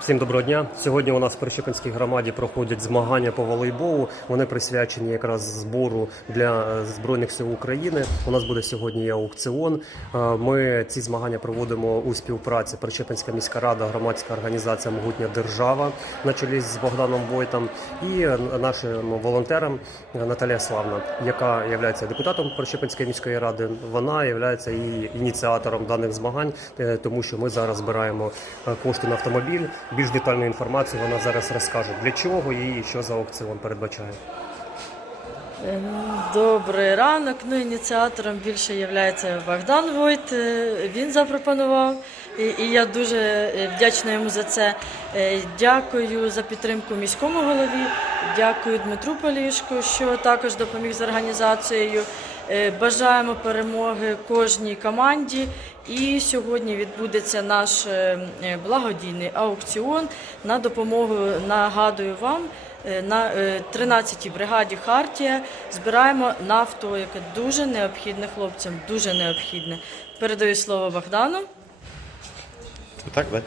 Всім доброго дня. Сьогодні у нас в Перещепинській громаді проходять змагання по волейболу. Вони присвячені якраз збору для е, збройних сил України. У нас буде сьогодні аукціон. Е, Ми ці змагання проводимо у співпраці Перещепинська міська рада, громадська організація Могутня держава на чолі з Богданом Войтом і нашим волонтером Наталія Славна, яка є депутатом Перещепинської міської ради. Вона є і ініціатором даних змагань, е, тому що ми зараз збираємо кошти на автомобіль. Більш детальну інформацію вона зараз розкаже, для чого і що за аукціон передбачає. Ем, Добрий ранок. Ну, ініціатором більше є Богдан Войт. Е, Він запропонував, і, і я дуже е, вдячна йому за це. Е, Дякую за підтримку міському голові. Дякую Дмитру Полішку, що також допоміг з організацією. Е, Бажаємо перемоги кожній команді. І сьогодні відбудеться наш е, е, благодійний аукціон на допомогу. Нагадую вам. На е, 13-й бригаді Хартія збираємо нафту, яке дуже необхідне хлопцям, дуже необхідне. Передаю слово Богдану. Так, так.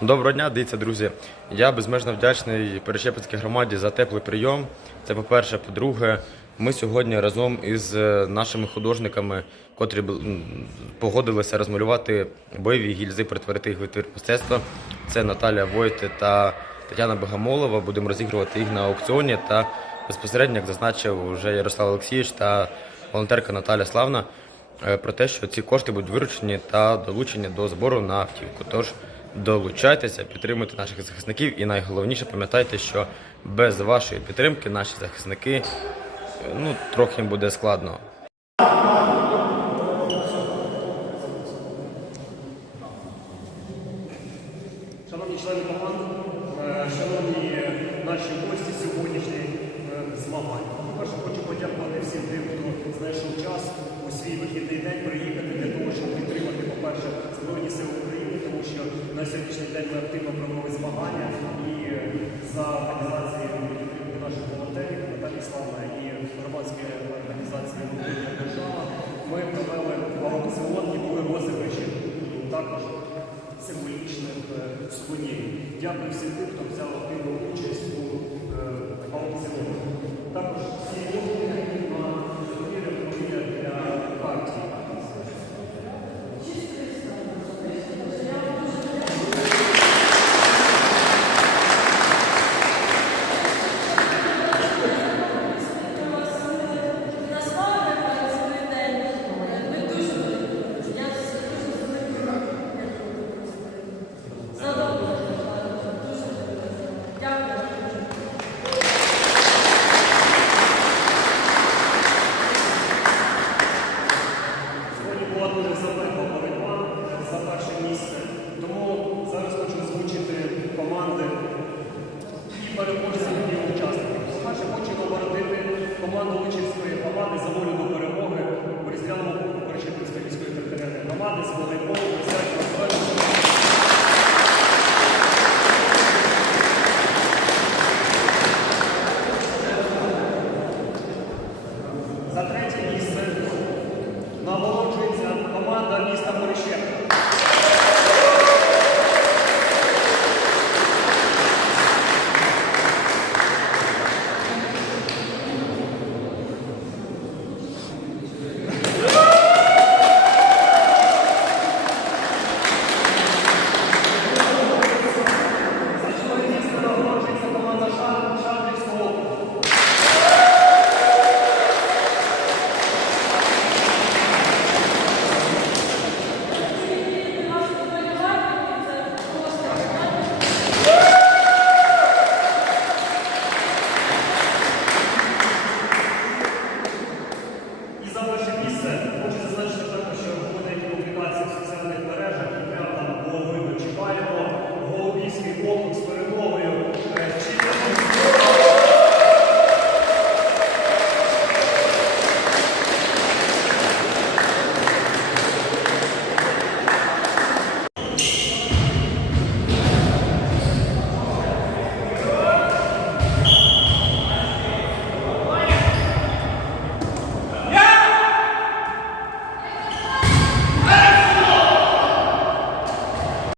Доброго дня, дивіться, друзі. Я безмежно вдячний Перещепинській громаді за теплий прийом. Це по-перше. По-друге, ми сьогодні разом із е, нашими художниками, котрі погодилися розмалювати бойові гільзи, перетворити їх витвір мистецтва. Це Наталія Войт та Тетяна Богомолова. Будемо розігрувати їх на аукціоні. Та безпосередньо, як зазначив вже Ярослав Олексійович та волонтерка Наталя Славна, е, про те, що ці кошти будуть виручені та долучені до збору на автівку. Тож долучайтеся, підтримуйте наших захисників і найголовніше пам'ятайте, що без вашої підтримки наші захисники ну трохи буде складно. Шановні члени команд, е, шановні наші гості сьогоднішніх е, змагань. По-перше, хочу подякувати всім тим, хто знайшов час у свій вихідний день приїхати для того, щоб підтримати, по-перше, Збройні Сили України, тому що на сьогоднішній день ми активно провели змагання і е, за держава. Ми провели аукціон і були розіграші також символічних е, сувенірів. Дякую всім тим, хто взяв активну участь у е, аукціоні. Також влади